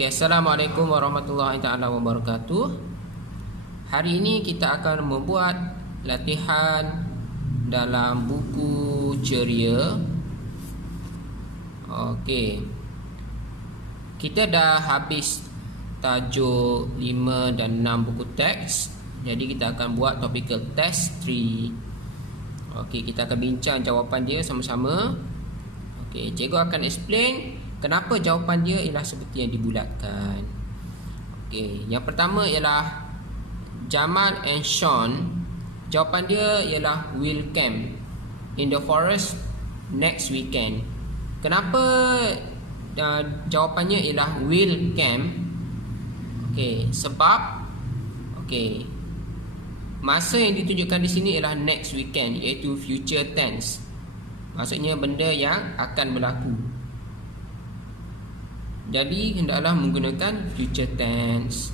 Okay, Assalamualaikum warahmatullahi taala wabarakatuh. Hari ini kita akan membuat latihan dalam buku ceria. Okey. Kita dah habis tajuk 5 dan 6 buku teks. Jadi kita akan buat topical test 3. Okey, kita akan bincang jawapan dia sama-sama. Okey, cikgu akan explain kenapa jawapan dia ialah seperti yang dibulatkan. Okey, yang pertama ialah Jamal and Sean. Jawapan dia ialah will camp in the forest next weekend. Kenapa jawapannya ialah will camp? Okey, sebab masa yang ditunjukkan di sini ialah next weekend, iaitu future tense. Maksudnya benda yang akan berlaku. Jadi hendaklah menggunakan future tense.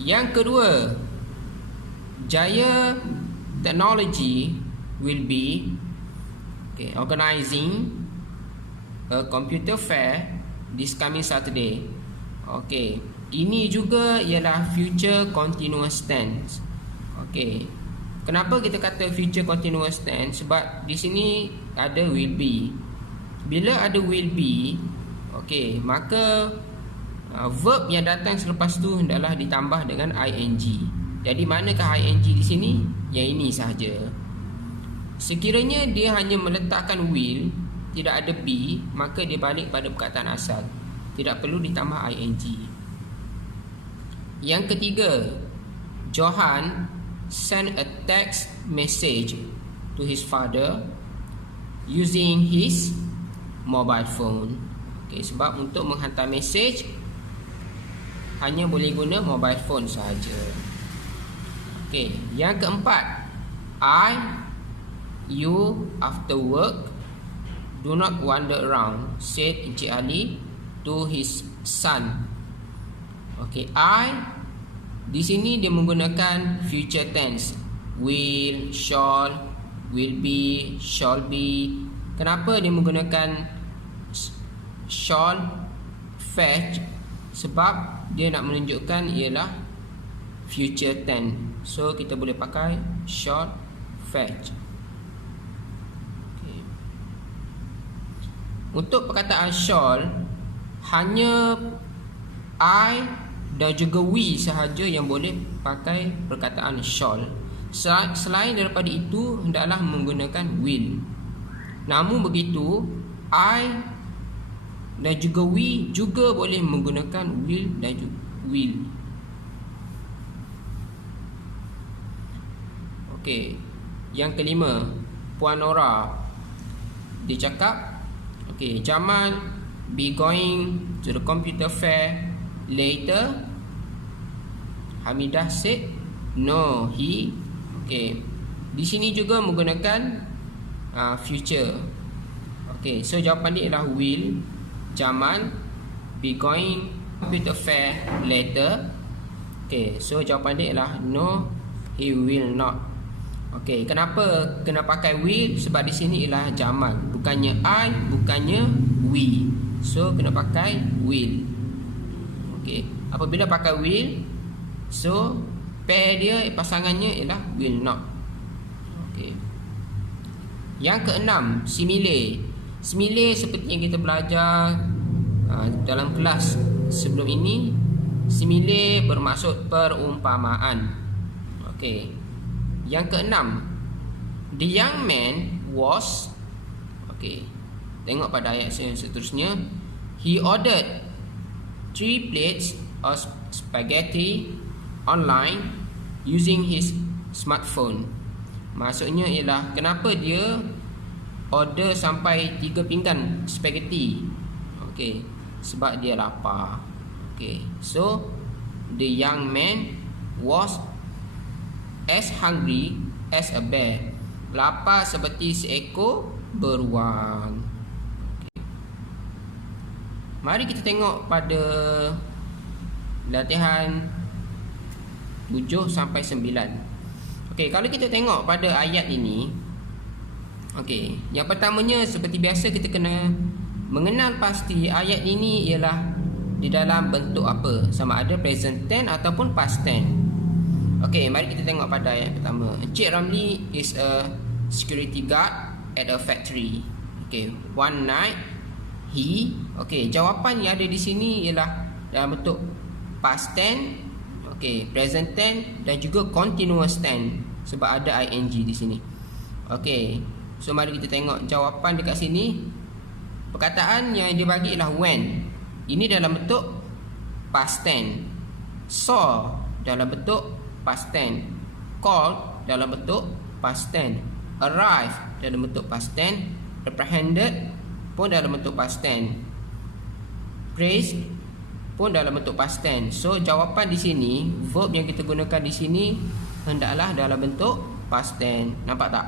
Yang kedua, Jaya Technology will be organizing a computer fair this coming Saturday. Ini juga ialah future continuous tense. Kenapa kita kata future continuous tense? Sebab di sini ada will be. Bila ada will be, maka verb yang datang selepas tu hendaklah ditambah dengan ing. Jadi manakah ing di sini? Yang ini sahaja. Sekiranya dia hanya meletakkan will, tidak ada be, maka dia balik pada perkataan asal. Tidak perlu ditambah ing. Yang ketiga, Johan sent a text message to his father using his mobile phone. Sebab untuk menghantar mesej hanya boleh guna mobile phone sahaja. Yang keempat, you after work do not wander around, said Encik Ali to his son. I di sini dia menggunakan future tense. Will, shall, will be, shall be. Kenapa dia menggunakan shall fetch? Sebab dia nak menunjukkan ialah future tense. So kita boleh pakai shall fetch. Untuk perkataan shall, hanya I dan juga we sahaja yang boleh pakai perkataan shall. Selain daripada itu, hendaklah menggunakan will. Namun begitu, I dan juga we juga boleh menggunakan will dan juga will. Yang kelima, Puan Nora dia cakap, Jamal be going to the computer fair later. Hamidah said no, he. Di sini juga menggunakan future. So jawapan dia ialah will. Jamal be going computer fair later. So jawapan dia ialah no, he will not. Kenapa kena pakai will? Sebab di sini ialah Jamal, bukannya I, bukannya we. So kena pakai will. Apabila pakai will, so pair dia, pasangannya ialah will not. Yang keenam, simile. Simile seperti yang kita belajar dalam kelas sebelum ini. Simile bermaksud perumpamaan. Yang keenam, the young man was, tengok pada ayat yang seterusnya, he ordered 3 plates of spaghetti online using his smartphone. Maksudnya ialah kenapa dia order sampai 3 pinggan spaghetti? Sebab dia lapar. So the young man was as hungry as a bear. Lapar seperti seekor beruang. Mari kita tengok pada latihan 7 sampai 9. Kalau kita tengok pada ayat ini, yang pertamanya seperti biasa kita kena mengenal pasti ayat ini ialah di dalam bentuk apa, sama ada present tense ataupun past tense. Okey, mari kita tengok pada ayat pertama. Encik Ramli is a security guard at a factory. Okey, one night he. Okey, jawapan yang ada di sini ialah dalam bentuk past tense, okey, present tense dan juga continuous tense sebab ada ing di sini. Okey, so mari kita tengok jawapan dekat sini. Perkataan yang dibagi ialah when. Ini dalam bentuk past tense. Saw dalam bentuk past tense. Called dalam bentuk past tense. Arrive dalam bentuk past tense. Apprehended pun dalam bentuk past tense. Praise pun dalam bentuk past tense. So jawapan di sini, verb yang kita gunakan di sini hendaklah dalam bentuk past tense. Nampak tak?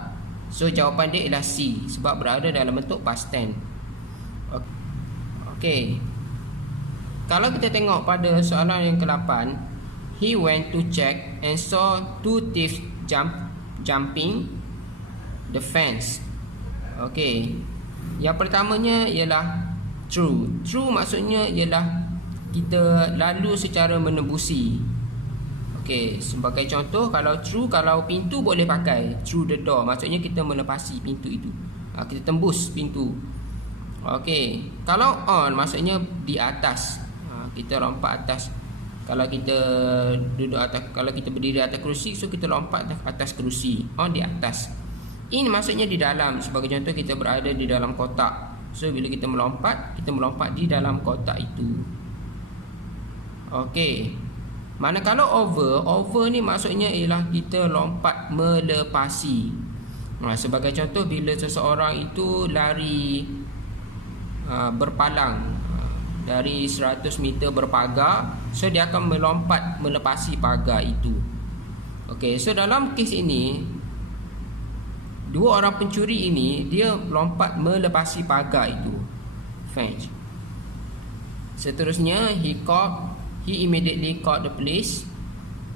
So jawapan dia ialah C sebab berada dalam bentuk past tense. Okey. Kalau kita tengok pada soalan yang ke-8, he went to check and saw two thieves jumping the fence. Okey. Yang pertamanya ialah true. True maksudnya ialah kita lalu secara menembusi. Okey, sebagai contoh, kalau true, kalau pintu boleh pakai through the door, maksudnya kita melepasi pintu itu. Kita tembus pintu. Okey, kalau on maksudnya di atas. Kita lompat atas. Kalau kita duduk atas, kalau kita berdiri atas kerusi, so kita lompat atas kerusi. On di atas. In maksudnya di dalam. Sebagai contoh, kita berada di dalam kotak. So bila kita melompat di dalam kotak itu. Okey. Manakala over ni maksudnya ialah kita lompat melepasi. Sebagai contoh, bila seseorang itu lari berpalang dari 100 meter berpagar, so dia akan melompat melepasi pagar itu. Okey, so dalam kes ini, dua orang pencuri ini dia lompat melepasi pagar itu. Fence. Seterusnya, he immediately called the police.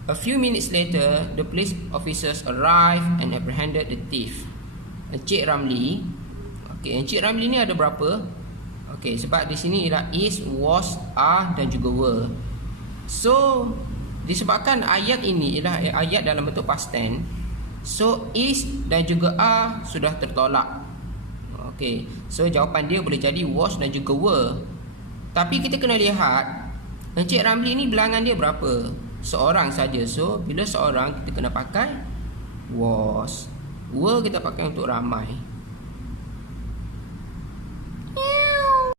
A few minutes later, the police officers arrived and apprehended the thief. Encik Ramli. Okey, Encik Ramli ni ada berapa? Okey, sebab di sini ialah is, was, are dan juga were. So, disebabkan ayat ini ialah ayat dalam bentuk past tense, so is dan juga are sudah tertolak. Okey, so jawapan dia boleh jadi was dan juga were. Tapi kita kena lihat Encik Ramli ni bilangan dia berapa? Seorang saja. So bila seorang kita kena pakai was. Were kita pakai untuk ramai.